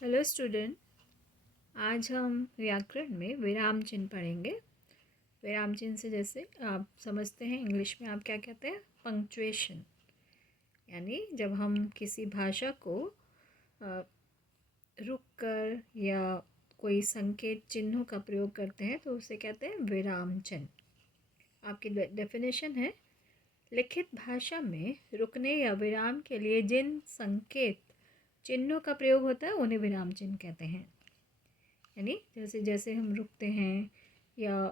Hello student. आज हम व्याकरण में विराम चिन्ह पढ़ेंगे। विराम चिन्ह से जैसे आप समझते हैं इंग्लिश में आप क्या कहते हैं, पंक्चुएशन। यानी जब हम किसी भाषा को रुक कर या कोई संकेत चिन्हों का प्रयोग करते हैं तो उसे कहते हैं विराम चिन्ह। आपकी डेफिनेशन है, लिखित भाषा में रुकने या विराम के लिए जिन संकेत चिन्हों का प्रयोग होता है उन्हें विराम चिन्ह कहते हैं। यानी जैसे जैसे हम रुकते हैं या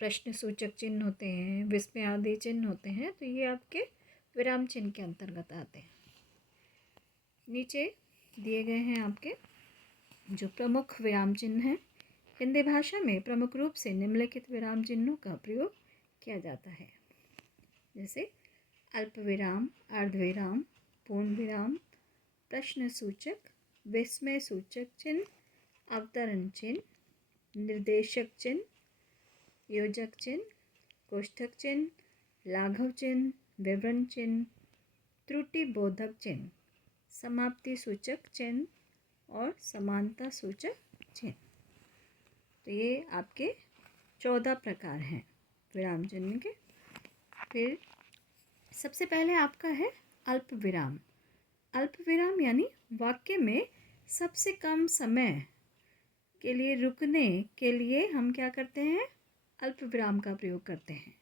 प्रश्न सूचक चिन्ह होते हैं, विस्मय आदि चिन्ह होते हैं, तो ये आपके विराम चिन्ह के अंतर्गत आते हैं। नीचे दिए गए हैं आपके जो प्रमुख विराम चिन्ह हैं। हिंदी भाषा में प्रमुख रूप से निम्नलिखित विराम चिन्हों का प्रयोग किया जाता है, जैसे अल्प विराम, अर्धविराम, पूर्ण विराम, प्रश्न सूचक, विस्मय सूचक चिन्ह, अवतरण चिन्ह, निर्देशक चिन्ह, योजक चिन्ह, कोष्ठक चिन्ह, लाघव चिन्ह, विवरण चिन्ह, त्रुटि बोधक चिन्ह, समाप्ति सूचक चिन्ह और समानता सूचक चिन्ह। तो ये आपके 14 प्रकार हैं विराम चिन्ह के। फिर सबसे पहले आपका है अल्प विराम। अल्प विराम यानी वाक्य में सबसे कम समय के लिए रुकने के लिए हम क्या करते हैं, अल्प विराम का प्रयोग करते हैं।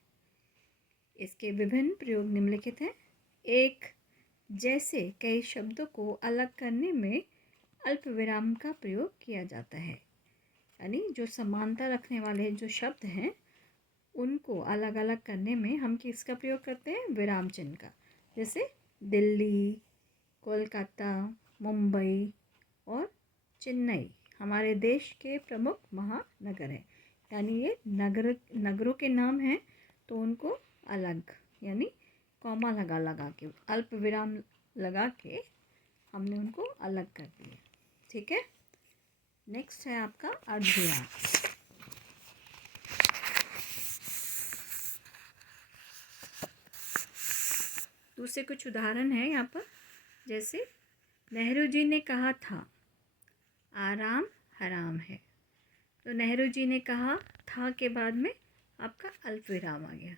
इसके विभिन्न प्रयोग निम्नलिखित हैं। एक, जैसे कई शब्दों को अलग करने में अल्प विराम का प्रयोग किया जाता है। यानी जो समानता रखने वाले जो शब्द हैं उनको अलग अलग करने में हम किसका प्रयोग करते हैं, विराम चिन्ह का। जैसे दिल्ली, कोलकाता, मुंबई और चेन्नई हमारे देश के प्रमुख महानगर हैं। यानी ये नगरों के नाम हैं, तो उनको अलग यानी कॉमा लगा के अल्प विराम लगा के हमने उनको अलग कर दिया। ठीक है। नेक्स्ट है आपका अर्धविराम। दूसरे कुछ उदाहरण हैं यहाँ पर, जैसे नेहरू जी ने कहा था आराम हराम है। तो नेहरू जी ने कहा था के बाद में आपका अल्प विराम आ गया।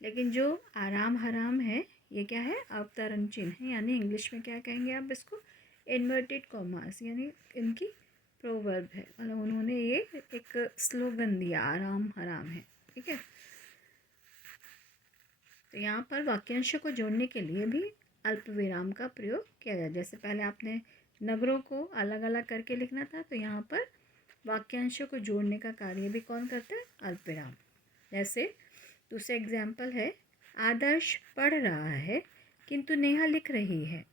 लेकिन जो आराम हराम है ये क्या है, अवतरण चिन्ह है। यानी इंग्लिश में क्या कहेंगे आप इसको, इन्वर्टेड कॉमास, यानी इनकी प्रोवर्ब है। मतलब उन्होंने ये एक स्लोगन दिया, आराम हराम है। ठीक है। तो यहाँ पर वाक्यांशों को जोड़ने के लिए भी अल्प विराम का प्रयोग किया जाए। जैसे पहले आपने नगरों को अलग अलग करके लिखना था, तो यहाँ पर वाक्यांशों को जोड़ने का कार्य भी कौन करता है, अल्प विराम। जैसे दूसरा एग्जाम्पल है, आदर्श पढ़ रहा है किंतु नेहा लिख रही है।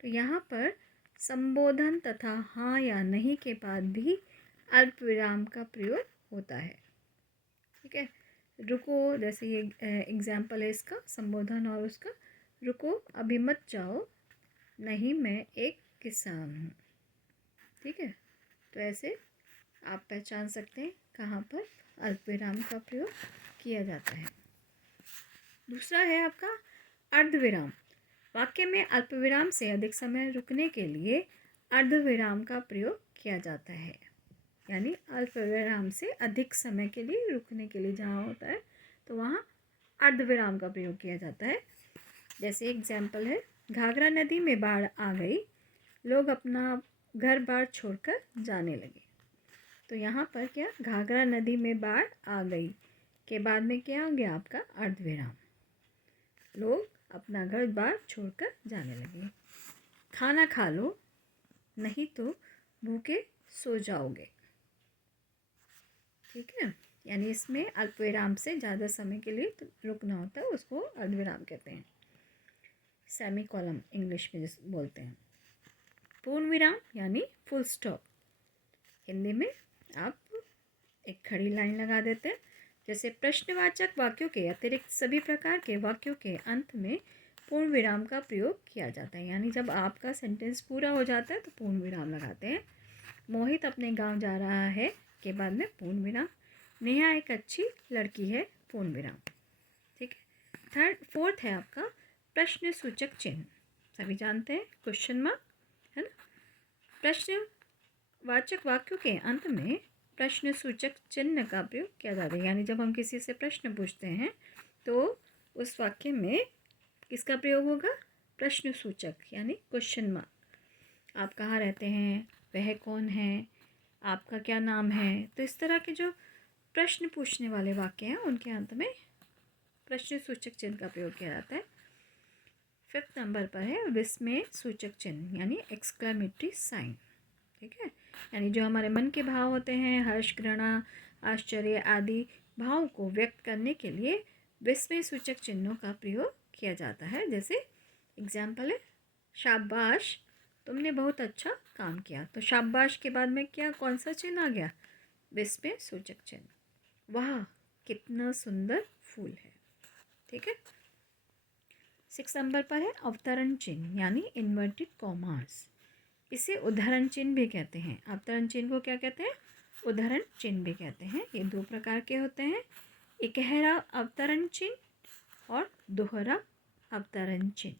तो यहाँ पर संबोधन तथा हाँ या नहीं के बाद भी अल्प विराम का प्रयोग होता है। ठीक है। रुको, जैसे ये एग्जाम्पल है इसका, संबोधन और उसका, रुको अभी मत जाओ, नहीं मैं एक किसान हूँ। ठीक है। तो ऐसे आप पहचान सकते हैं कहाँ पर अल्पविराम का प्रयोग किया जाता है। दूसरा है आपका अर्धविराम। वाक्य में अल्पविराम से अधिक समय रुकने के लिए अर्धविराम का प्रयोग किया जाता है। यानी अल्पविराम से अधिक समय के लिए रुकने के लिए जहाँ होता है तो वहाँ अर्धविराम का प्रयोग किया जाता है। जैसे एग्जाम्पल है, घाघरा नदी में बाढ़ आ गई, लोग अपना घर बार छोड़कर जाने लगे। तो यहाँ पर क्या, घाघरा नदी में बाढ़ आ गई के बाद में क्या हो गया आपका अर्धविराम, लोग अपना घर बार छोड़कर जाने लगे। खाना खा लो नहीं तो भूखे सो जाओगे। ठीक है। यानी इसमें अल्पविराम से ज़्यादा समय के लिए रुकना होता है, उसको अर्धविराम कहते हैं। सेमी कॉलम इंग्लिश में जिस बोलते हैं। पूर्ण विराम यानी फुल स्टॉप। हिंदी में आप एक खड़ी लाइन लगा देते हैं। जैसे प्रश्नवाचक वाक्यों के अतिरिक्त सभी प्रकार के वाक्यों के अंत में पूर्ण विराम का प्रयोग किया जाता है। यानी जब आपका सेंटेंस पूरा हो जाता है तो पूर्ण विराम लगाते हैं। मोहित अपने गांव जा रहा है के बाद में पूर्ण विराम। नेहा एक अच्छी लड़की है, पूर्ण विराम। ठीक है। फोर्थ है आपका प्रश्न सूचक चिन्ह। सभी जानते हैं, क्वेश्चन मार्क है ना। प्रश्न वाचक वाक्यों के अंत में प्रश्न सूचक चिन्ह का प्रयोग किया जाता है। यानी जब हम किसी से प्रश्न पूछते हैं तो उस वाक्य में किसका प्रयोग होगा? प्रश्न सूचक यानी क्वेश्चन मार्क। आप कहाँ रहते हैं, वह कौन है, आपका क्या नाम है। तो इस तरह के जो प्रश्न पूछने वाले वाक्य हैं उनके अंत में प्रश्न सूचक चिन्ह का प्रयोग किया जाता है। 5th नंबर पर है विस्मय सूचक चिन्ह यानी एक्सक्लेमेटरी साइन। ठीक है, यानी जो हमारे मन के भाव होते हैं, हर्ष, घृणा, आश्चर्य आदि भावों को व्यक्त करने के लिए विस्मय सूचक चिन्हों का प्रयोग किया जाता है। जैसे एग्जाम्पल है शाबाश, तुमने बहुत अच्छा काम किया। तो शाबाश के बाद में क्या, कौन सा चिन्ह आ गया? विस्मय सूचक चिन्ह। वाह कितना सुंदर फूल है। ठीक है। 6 नंबर पर है अवतरण चिन्ह यानी इन्वर्टेड कॉमास। इसे उदाहरण चिन्ह भी कहते हैं। अवतरण चिन्ह को क्या कहते हैं? उदाहरण चिन्ह भी कहते हैं। ये 2 प्रकार के होते हैं, इकहरा अवतरण चिन्ह और दोहरा अवतरण चिन्ह।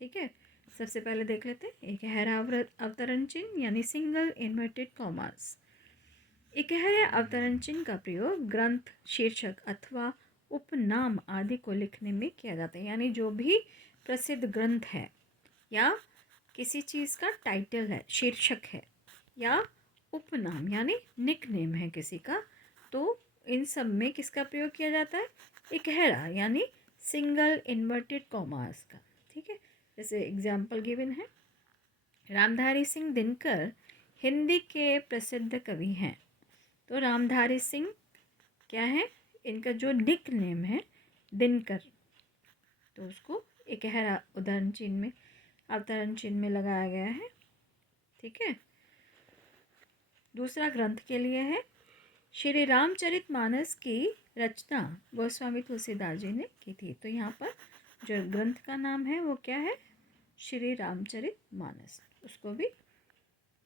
ठीक है, सबसे पहले देख लेते हैं इकहरा अवतरण चिन्ह यानी सिंगल इन्वर्टेड कॉमास। इकहरे अवतरण चिन्ह का प्रयोग ग्रंथ, शीर्षक अथवा उपनाम आदि को लिखने में किया जाता है। यानी जो भी प्रसिद्ध ग्रंथ है या किसी चीज़ का टाइटल है, शीर्षक है या उपनाम यानी निकनेम है किसी का, तो इन सब में किसका प्रयोग किया जाता है? इकहरा यानी सिंगल इन्वर्टेड कॉमास का। ठीक है, जैसे एग्जाम्पल गिवन है, रामधारी सिंह दिनकर हिंदी के प्रसिद्ध कवि हैं। तो रामधारी सिंह क्या है? इनका जो निकनेम है दिनकर, तो उसको इकहरा उदाहरण चिन्ह में, अवतरण चिन्ह में लगाया गया है। ठीक है, दूसरा ग्रंथ के लिए है, श्री रामचरितमानस की रचना गोस्वामी तुलसीदास जी ने की थी। तो यहाँ पर जो ग्रंथ का नाम है वो क्या है? श्री रामचरितमानस। उसको भी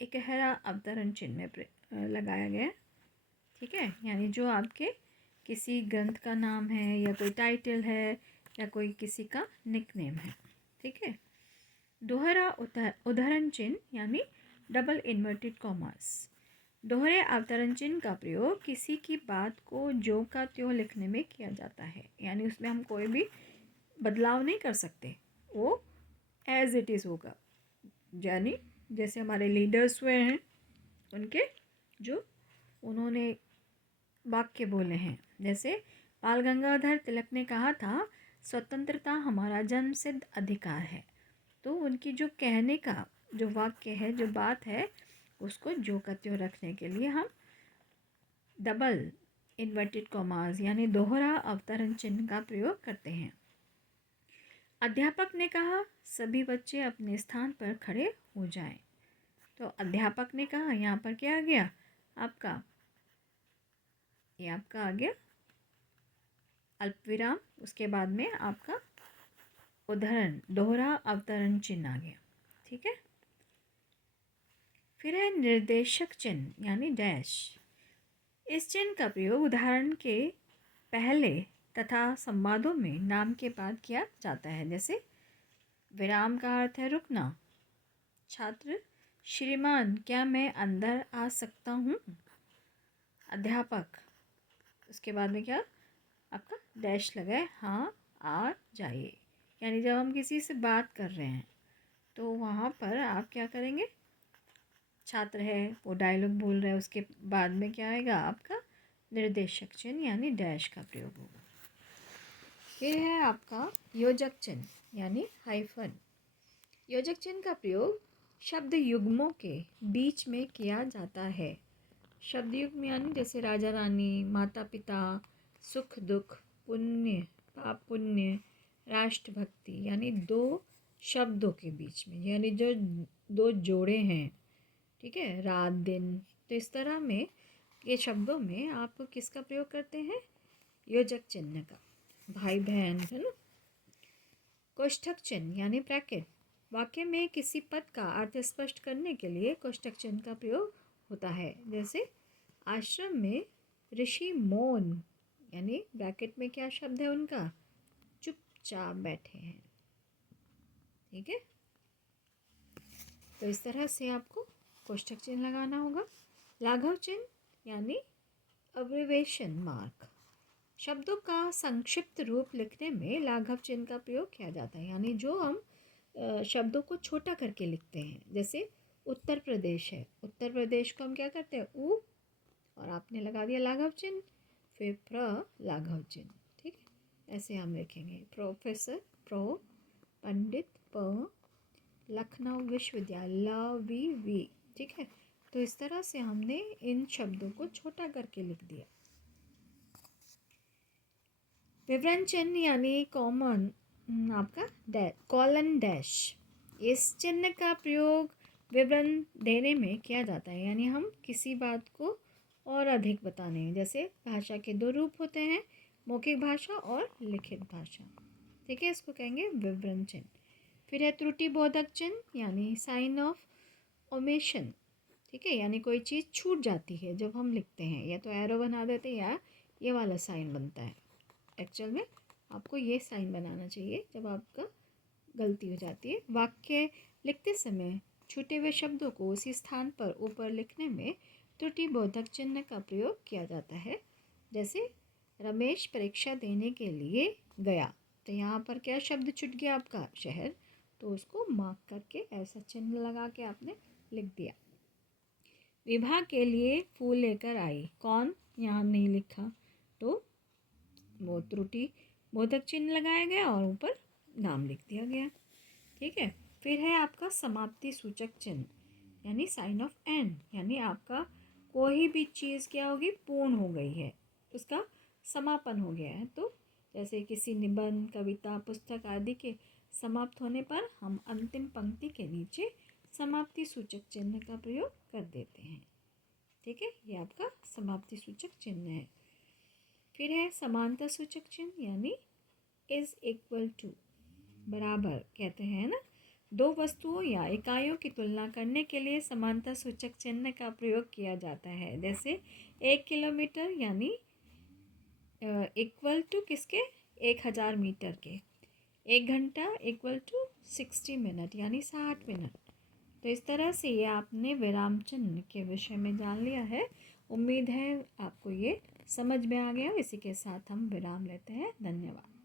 इकहरा अवतरण चिन्ह में लगाया गया। ठीक है, यानी जो आपके किसी ग्रंथ का नाम है या कोई टाइटल है या कोई किसी का निकनेम है। ठीक है, दोहरा उदाहरण चिन्ह यानी डबल इन्वर्टेड कॉमास। दोहरे अवतरण चिन्ह का प्रयोग किसी की बात को जो का त्यों लिखने में किया जाता है। यानी उसमें हम कोई भी बदलाव नहीं कर सकते, वो एज इट इज़ होगा। यानी जैसे हमारे लीडर्स हुए हैं, उनके जो उन्होंने वाक्य बोले हैं, जैसे बाल गंगाधर तिलक ने कहा था स्वतंत्रता हमारा जन्मसिद्ध अधिकार है। तो उनकी जो कहने का जो वाक्य है, जो बात है, उसको जो का त्यों रखने के लिए हम डबल इन्वर्टेड कॉमास यानी दोहरा अवतरण चिन्ह का प्रयोग करते हैं। अध्यापक ने कहा सभी बच्चे अपने स्थान पर खड़े हो जाएं। तो अध्यापक ने कहा, यहाँ पर क्या आ गया आपका? ये आपका आ गया अल्पविराम, उसके बाद में आपका उदाहरण दोहरा अवतरण चिन्ह आ गया। ठीक है, फिर है निर्देशक चिन्ह यानी डैश। इस चिन्ह का प्रयोग उदाहरण के पहले तथा संवादों में नाम के बाद किया जाता है। जैसे विराम का अर्थ है रुकना। छात्र, श्रीमान क्या मैं अंदर आ सकता हूँ? अध्यापक, उसके बाद में क्या आपका डैश लगा है, हाँ आ जाइए। यानी जब हम किसी से बात कर रहे हैं तो वहाँ पर आप क्या करेंगे? छात्र है वो डायलॉग बोल रहा है, उसके बाद में क्या आएगा? आपका निर्देशक चिन्ह यानी डैश का प्रयोग होगा। फिर है आपका योजक चिन्ह यानी हाइफन। योजक चिन्ह का प्रयोग शब्द युग्मों के बीच में किया जाता है। शब्द युग्म यानी जैसे राजा रानी, माता पिता, सुख दुख, पुण्य पाप पुण्य, राष्ट्रभक्ति, यानी 2 शब्दों के बीच में, यानी जो 2 जोड़े हैं। ठीक है, रात दिन, तो इस तरह में ये शब्दों में आप किसका प्रयोग करते हैं? योजक चिन्ह का। भाई बहन है ना। कोष्ठक चिन्ह यानी ब्रैकेट। वाक्य में किसी पद का अर्थ स्पष्ट करने के लिए कोष्ठक चिन्ह का प्रयोग होता है। जैसे आश्रम में ऋषि मौन, यानी ब्रैकेट में क्या शब्द है उनका? चुपचाप बैठे हैं। ठीक है, तो इस तरह से आपको कोष्ठक चिन्ह लगाना होगा। लाघव चिन्ह यानी अब्रिवेशन मार्क, शब्दों का संक्षिप्त रूप लिखने में लाघव चिन्ह का प्रयोग किया जाता है। यानी जो हम शब्दों को छोटा करके लिखते हैं, जैसे उत्तर प्रदेश है, उत्तर प्रदेश को हम क्या करते हैं, उ और आपने लगा दिया लाघव चिन्ह, फिर प्र लाघव चिन्ह। ठीक है, ऐसे हम लिखेंगे प्रोफेसर, प्रो, पंडित, प, लखनऊ विश्वविद्यालय, ल, वी। ठीक है, तो इस तरह से हमने इन शब्दों को छोटा करके लिख दिया। विवरण चिन्ह यानी कॉमन आपका कॉलन डैश, इस चिन्ह का प्रयोग विवरण देने में किया जाता है। यानी हम किसी बात को और अधिक बताने में, जैसे भाषा के दो रूप होते हैं, मौखिक भाषा और लिखित भाषा। ठीक है, इसको कहेंगे विवरण चिन्ह। फिर है त्रुटि बोधक चिन्ह यानी साइन ऑफ ओमिशन। ठीक है, यानी कोई चीज़ छूट जाती है जब हम लिखते हैं, या तो एरो बना देते हैं या ये वाला साइन बनता है। एक्चुअल में आपको ये साइन बनाना चाहिए जब आपका गलती हो जाती है। वाक्य लिखते समय छूटे हुए शब्दों को उसी स्थान पर ऊपर लिखने में त्रुटि बोधक चिन्ह का प्रयोग किया जाता है। जैसे रमेश परीक्षा देने के लिए गया, तो यहाँ पर क्या शब्द छूट गया आपका, शहर, तो उसको मार्क करके ऐसा चिन्ह लगा के आपने लिख दिया। विवाह के लिए फूल लेकर आई, कौन यहाँ नहीं लिखा, तो वो त्रुटि बोधक चिन्ह लगाया गया और ऊपर नाम लिख दिया गया। ठीक है, फिर है आपका समाप्ति सूचक चिन्ह यानी साइन ऑफ एंड, यानी आपका कोई भी चीज़ क्या होगी, पूर्ण हो गई है, उसका समापन हो गया है। तो जैसे किसी निबंध, कविता, पुस्तक आदि के समाप्त होने पर हम अंतिम पंक्ति के नीचे समाप्ति सूचक चिन्ह का प्रयोग कर देते हैं। ठीक है, ये आपका समाप्ति सूचक चिन्ह है। फिर है समानता सूचक चिन्ह यानी इज इक्वल टू, बराबर कहते हैं ना। दो वस्तुओं या इकाइयों की तुलना करने के लिए समानता सूचक चिन्ह का प्रयोग किया जाता है। जैसे 1 किलोमीटर यानी इक्वल टू किसके, 1000 मीटर के। 1 घंटा इक्वल टू 60 मिनट यानी 60 मिनट। तो इस तरह से ये आपने विराम चिन्ह के विषय में जान लिया है। उम्मीद है आपको ये समझ में आ गया। इसी के साथ हम विराम लेते हैं। धन्यवाद।